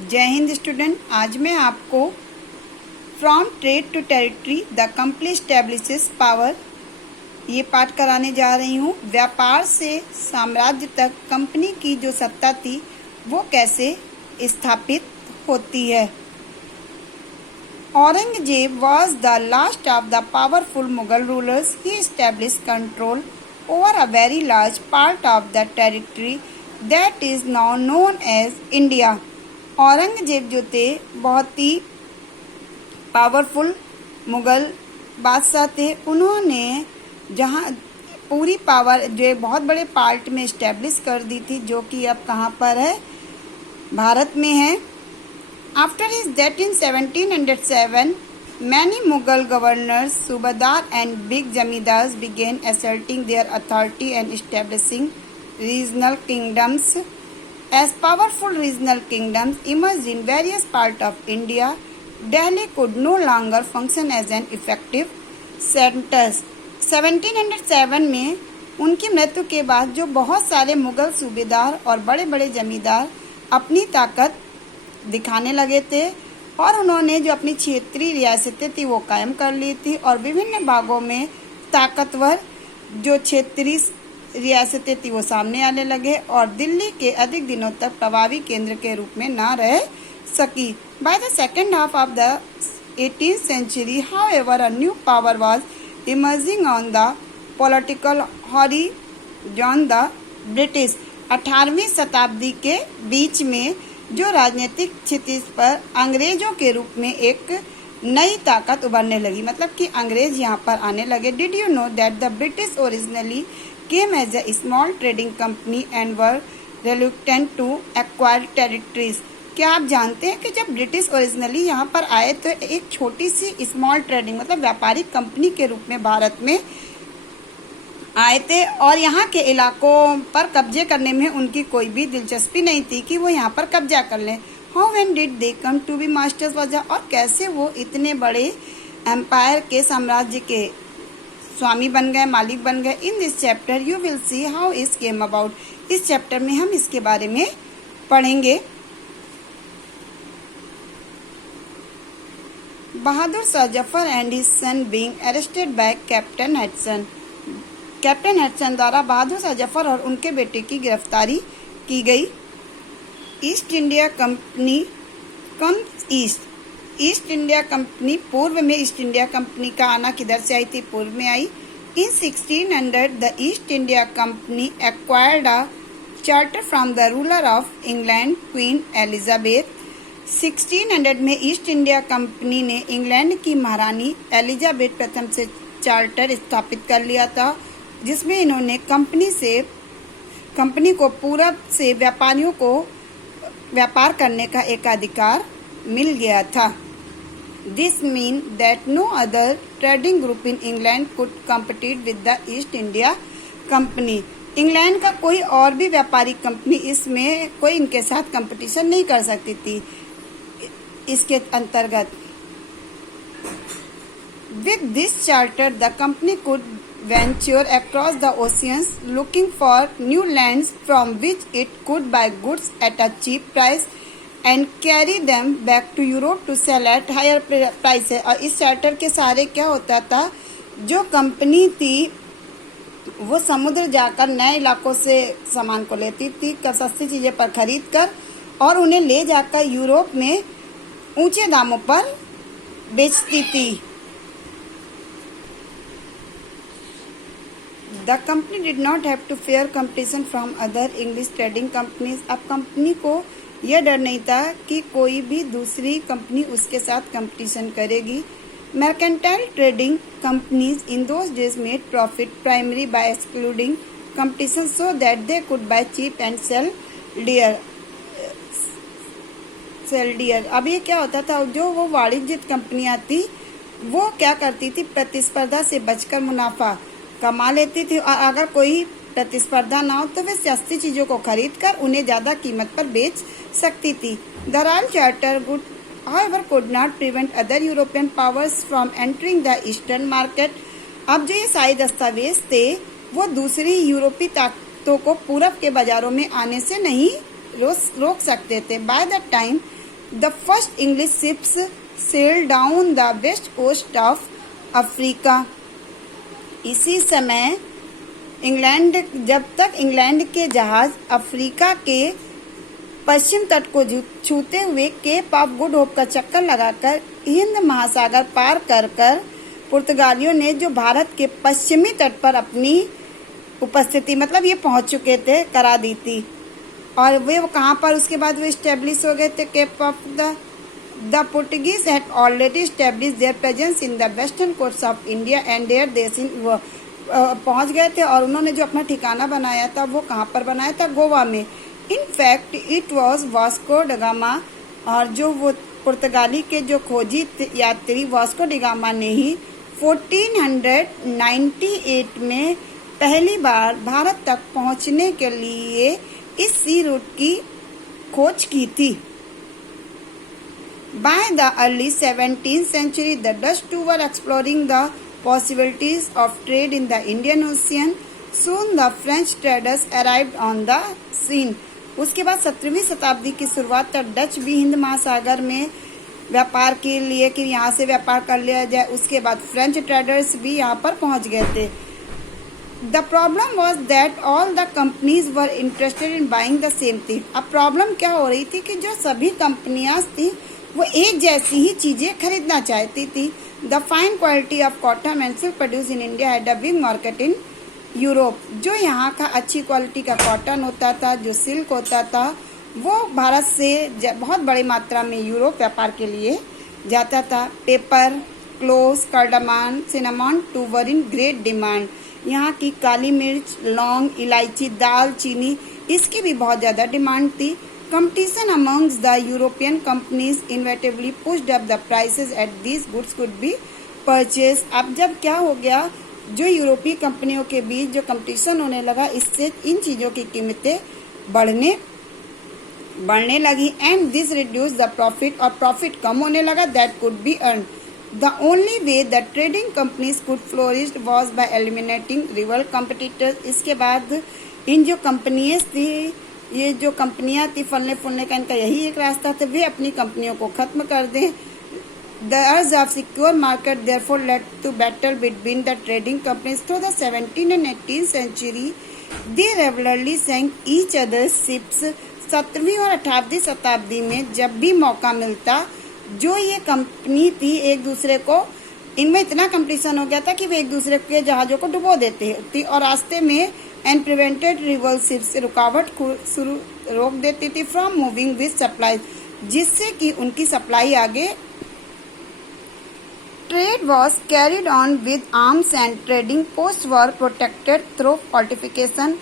जय हिंद स्टूडेंट। आज मैं आपको from trade to territory the company establishes power ये पाठ कराने जा रही हूँ। व्यापार से साम्राज्य तक कंपनी की जो सत्ता थी वो कैसे स्थापित होती है। Aurangzeb was the last of the powerful Mughal rulers. He established control over a very large part of the territory that is now known as India. Aurangzeb जो थे बहुत ही पावरफुल मुग़ल बादशाह थे। उन्होंने जहाँ पूरी पावर जो बहुत बड़े पार्ट में इस्टेब्लिश कर दी थी, जो कि अब कहाँ पर है, भारत में है। After his death in 1707, many Mughal governors, subadar and big zamindars began asserting their authority and establishing regional kingdoms. As powerful regional kingdoms emerged in various parts of India, Delhi could no longer function as an effective center. 1707 में उनकी मृत्यु के बाद जो बहुत सारे मुग़ल सूबेदार और बड़े बड़े जमींदार अपनी ताकत दिखाने लगे थे और उन्होंने जो अपनी क्षेत्रीय रियासतें थी वो कायम कर ली थी और विभिन्न भागों में ताकतवर जो क्षेत्रीय रियासतें थी वो सामने आने लगे और दिल्ली के अधिक दिनों तक प्रभावी केंद्र के रूप में ना रह सकी। By the second half of the 18th century, however, a new power was emerging on the political horizon, the British। 18वीं शताब्दी के बीच में जो राजनीतिक क्षितिज पर अंग्रेजों के रूप में एक नई ताकत उभरने लगी, मतलब कि अंग्रेज यहाँ पर आने लगे। Did you know that the British originally came as a small trading company and were reluctant to acquire territories. क्या आप जानते हैं कि जब ब्रिटिश ओरिजिनली यहाँ पर आए तो एक छोटी सी स्मॉल ट्रेडिंग मतलब व्यापारिक कंपनी के रूप में भारत में आए थे और यहाँ के इलाकों पर कब्जे करने में उनकी कोई भी दिलचस्पी नहीं थी कि वो यहाँ पर कब्जा कर लें। How when did they come to be masters वजह, और कैसे वो इतने बड़े एम्पायर के साम्राज्य के स्वामी बन गए, मालिक बन गए। In this chapter you will see how इस केम अबाउट। इस चैप्टर में हम इसके बारे में पढ़ेंगे। Bahadur Shah Zafar and his son being arrested by captain Hudson. Captain Hudson द्वारा बहादुर शाह जफर और उनके बेटे की गिरफ्तारी की गई। East India company comes east. East India company पूर्व में, ईस्ट इंडिया कंपनी का आना किधर से आई थी, पूर्व में आई। इन 1600 the East India company acquired a charter from the ruler of England queen Elizabeth. 1600 में ईस्ट इंडिया कंपनी ने इंग्लैंड की महारानी एलिजाबेथ प्रथम से चार्टर स्थापित कर लिया था, जिसमें इन्होंने कंपनी को पूरब से व्यापारियों को व्यापार करने का एक अधिकार मिल गया था। This mean that no other trading group in England could compete with the East India Company. England का कोई और भी व्यापारिक कंपनी इसमें कोई इनके साथ कंपटीशन नहीं कर सकती थी। इसके अंतर्गत with this charter the company could venture across the oceans looking for new lands from which it could buy goods at a cheap price and carry them back to Europe to sell at higher prices। और इस charter के सहारे क्या होता था, जो company थी वो समुद्र जाकर नए इलाकों से सामान को लेती थी सस्ती चीज़ें पर खरीद कर और उन्हें ले जाकर यूरोप में ऊंचे दामों पर बेचती थी। The company did not have to fear competition from other English trading companies। अब कंपनी को यह डर नहीं था कि कोई भी दूसरी कंपनी उसके साथ कंपटीशन करेगी। Mercantile trading companies in those days made profit primarily by excluding competition so that they could buy cheap and sell dear। अब ये क्या होता था, जो वो वाणिज्यिक कंपनियां थी वो क्या करती थी, प्रतिस्पर्धा से बचकर मुनाफा कमा लेती थी और अगर कोई प्रतिस्पर्धा ना हो तो वे सस्ती चीज़ों को खरीद कर उन्हें ज़्यादा कीमत पर बेच सकती थी। The royal charter good however could not prevent other European powers from entering the eastern market। अब जो ये सारे दस्तावेज थे वो दूसरी यूरोपीय ताकतों को पूरब के बाजारों में आने से नहीं रोक सकते थे। By the time The first English ships sailed down the west coast of Africa. इसी समय जब तक इंग्लैंड के जहाज अफ्रीका के पश्चिम तट को छूते हुए केप ऑफ गुड होप का चक्कर लगाकर हिंद महासागर पार कर पुर्तगालियों ने जो भारत के पश्चिमी तट पर अपनी उपस्थिति मतलब ये पहुंच चुके थे करा दी थी। और वे कहाँ पर उसके बाद वे स्टेब्लिश हो गए थे cape of the Portuguese had already establish their presence in the western coast of India and their देश पहुंच गए थे और उन्होंने जो अपना ठिकाना बनाया था वो कहाँ पर बनाया था, गोवा में। In fact it was Vasco da Gama, और जो वो पुर्तगाली के जो खोजी यात्री वास्को डिगामा ने ही 1498 में पहली बार भारत तक पहुंचने के लिए इस सी रूट की खोज की थी। By the early 17th century, the Dutch too were exploring the possibilities of trade in the Indian Ocean. Soon the French traders arrived on the scene. उसके बाद 17वीं शताब्दी की शुरुआत तक डच भी हिंद महासागर में व्यापार के लिए कि यहाँ से व्यापार कर लिया जाए, उसके बाद फ्रेंच ट्रेडर्स भी यहाँ पर पहुँच गए थे। The problem was that all the companies were interested in buying the same thing. अब प्रॉब्लम क्या हो रही थी कि जो सभी कंपनियां थी वो एक जैसी ही चीजें खरीदना चाहती थी। The fine quality of cotton and silk produced in India had a big market in Europe. जो यहाँ का अच्छी क्वालिटी का कॉटन होता था, जो सिल्क होता था, वो भारत से बहुत बड़ी मात्रा में यूरोप व्यापार के लिए जाता था। Pepper, cloves, cardamom, cinnamon too were in great demand. यहाँ की काली मिर्च, लौंग, इलायची, दाल चीनी, इसकी भी बहुत ज़्यादा डिमांड थी। Competition amongst the European companies inevitably pushed up the prices at these goods could be purchase. अब जब क्या हो गया, जो यूरोपीय कंपनियों के बीच जो कंपटीशन होने लगा, इससे इन चीज़ों की कीमतें बढ़ने लगी and this reduce the profit, और प्रॉफिट कम होने लगा that could be earn. The only way the trading companies could flourish was by eliminating reveal competitors. इसके बाद इन जो कंपनियाँ थी, ये जो कंपनियाँ थी फलने फूलने का इनका यही एक रास्ता था, वे अपनी कंपनियों को खत्म कर दें। The urge of secure market therefore led to battle between the trading companies through the 17th and 18th century. They regularly sank each other's ships. 17वीं और 18वीं शताब्दी में जब भी मौका मिलता, जो ये कंपनी थी एक दूसरे को, इनमें इतना कंपटीशन हो गया था कि वे एक दूसरे के जहाज़ों को डुबो देते थी और रास्ते में एंड प्रिवेंटेड रिवल शिप्स से रुकावट रोक देती थी फ्रॉम मूविंग विद सप्लाई, जिससे कि उनकी सप्लाई आगे। Trade was carried on with arms and trading posts were protected through fortification.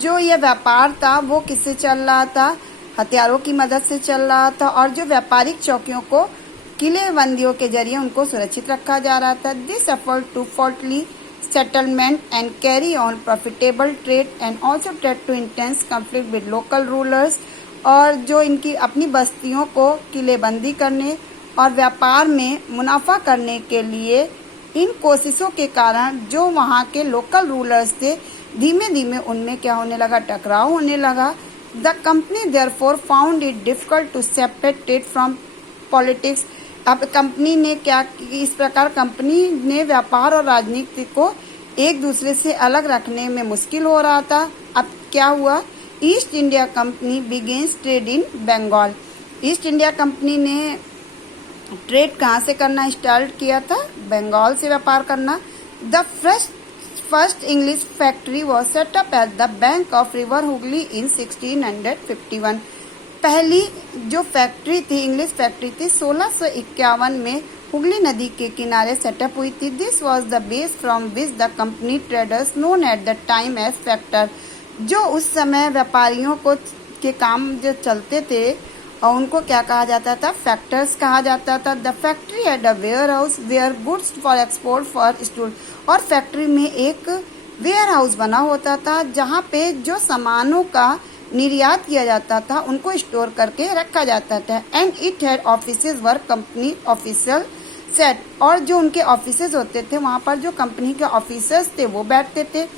जो ये व्यापार था वो किससे चल रहा था, हथियारों की मदद से चल रहा था, और जो व्यापारिक चौकियों को किलेबंदियों के जरिए उनको सुरक्षित रखा जा रहा था। This effort to fortly settlement and carry on profitable trade and also tried to intense conflict with local rulers, और जो इनकी अपनी बस्तियों को किलेबंदी करने और व्यापार में मुनाफा करने के लिए इन कोशिशों के कारण जो वहाँ के लोकल रूलर्स थे, धीमे धीमे उनमें क्या होने लगा, टकराव होने लगा। The company therefore found it difficult to separate it from politics. अब कंपनी ने क्या, इस प्रकार कंपनी ने व्यापार और राजनीति को एक दूसरे से अलग रखने में मुश्किल हो रहा था। अब क्या हुआ, East India Company begins trade in Bengal. East India Company ने ट्रेड कहाँ से करना स्टार्ट किया था, बंगाल से व्यापार करना। The first English factory was set up at the bank of river Hooghly in 1651। पहली जो फैक्ट्री थी, इंग्लिश फैक्ट्री थी, 1651 में हुगली नदी के किनारे सेटअप हुई थी। This was the base from which the company traders known at the time age factor. जो उस समय व्यापारियों को के काम जो चलते थे और उनको क्या कहा जाता था, फैक्टर्स कहा जाता था। The factory at a warehouse where goods for export for store, और फैक्ट्री में एक वेयर हाउस बना होता था जहाँ पे जो सामानों का निर्यात किया जाता था उनको स्टोर करके रखा जाता था। And it had offices were company official set, और जो उनके ऑफिसेज होते थे वहाँ पर जो कंपनी के ऑफिसर्स थे वो बैठते थे।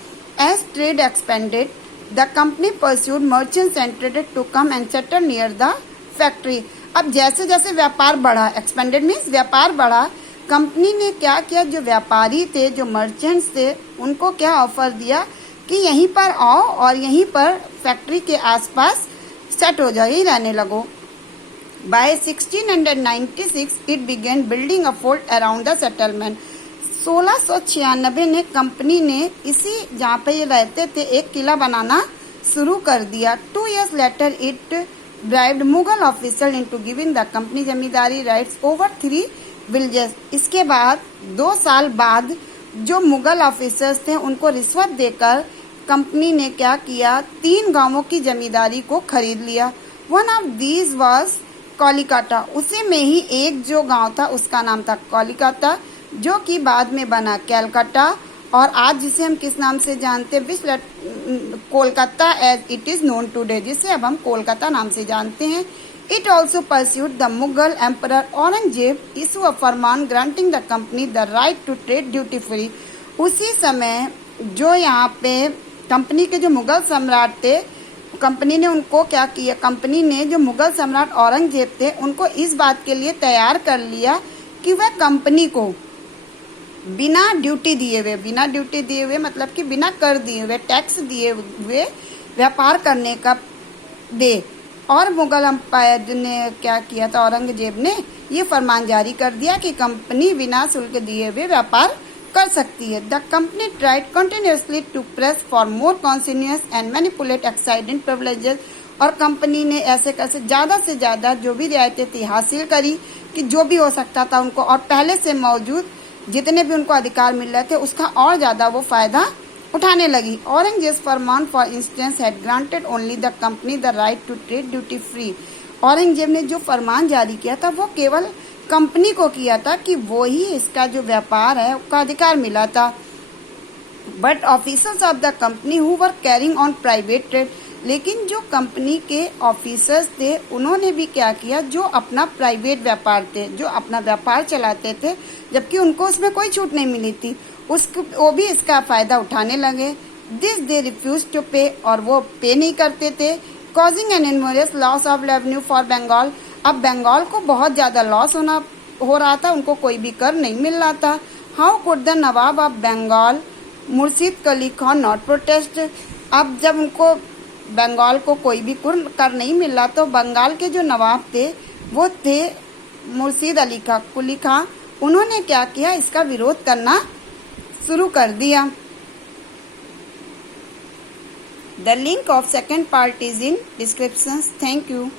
As trade expanded the company pursued merchants and traded to come and settle near the factory. अब जैसे जैसे व्यापार बढ़ा, एक्सपेंडेड मीन्स व्यापार बढ़ा, कंपनी ने क्या किया, जो व्यापारी थे, जो मर्चेंट्स थे, उनको क्या ऑफर दिया कि यहीं पर आओ और यहीं पर फैक्ट्री के आसपास सेट हो जाओ, यहीं रहने लगो। By 1696 it began building a fort around the settlement. 1696 में कंपनी ने इसी जहाँ पे ये रहते थे एक किला बनाना शुरू कर दिया। 2 years later it bribed Mughal officer into giving the company zamindari rights over 3 villages. इसके बाद 2 साल बाद जो मुगल ऑफिसर्स थे उनको रिश्वत देकर कंपनी ने क्या किया, 3 गांवों की जमींदारी को खरीद लिया। One of these was Kolkata. उसी में ही एक जो गांव था उसका नाम था कोलकाता, जो कि बाद में बना कैलकाटा, और आज जिसे हम किस नाम से जानते हैं, which Kolkata as it is known today, जिसे अब हम कोलकाता नाम से जानते हैं। It also pursued the Mughal emperor Aurangzeb issue a farman granting the company the right to trade duty free. उसी समय जो यहाँ पे कंपनी के जो मुगल सम्राट थे, कंपनी ने उनको क्या किया, कंपनी ने जो मुगल सम्राट औरंगजेब थे उनको इस बात के लिए तैयार कर लिया कि वह कंपनी को बिना ड्यूटी दिए हुए मतलब कि बिना कर दिए हुए, टैक्स दिए हुए व्यापार करने का दे। और मुगल अंपायर ने क्या किया था, औरंगजेब ने ये फरमान जारी कर दिया कि कंपनी बिना शुल्क दिए हुए व्यापार कर सकती है। The company tried continuously to press for more concessions and manipulate existing privileges. और कंपनी ने ऐसे कैसे ज़्यादा से ज़्यादा जो भी रियायतें थी हासिल करी कि जो भी हो सकता था उनको, और पहले से मौजूद जितने भी उनको अधिकार मिल रहे थे उसका और ज़्यादा वो फायदा उठाने लगी। Aurangzeb farman for instance had granted only the company the right to trade duty free. Aurangzeb ने जो फरमान जारी किया था वो केवल कंपनी को किया था कि वो ही इसका जो व्यापार है उसका अधिकार मिला था। But officers of the company who were carrying on private trade, लेकिन जो कंपनी के ऑफिसर्स थे उन्होंने भी क्या किया, जो अपना प्राइवेट व्यापार थे, जो अपना व्यापार चलाते थे, जबकि उनको उसमें कोई छूट नहीं मिली थी, वो भी इसका फायदा उठाने लगे। दिस दे रिफ्यूज टू पे, और वो पे नहीं करते थे, causing an enormous loss of revenue for Bengal. अब बंगाल को बहुत ज्यादा लॉस हो रहा था, उनको कोई भी कर नहीं मिल रहा था। How could the Nawab of Bengal Murshid Quli Khan not protest. अब जब उनको बंगाल को कोई भी कर नहीं मिल रहा तो बंगाल के जो नवाब थे वो थे मुर्शिद कुली खान, उन्होंने क्या किया, इसका विरोध करना शुरू कर दिया। The link of second part is in descriptions. Thank you.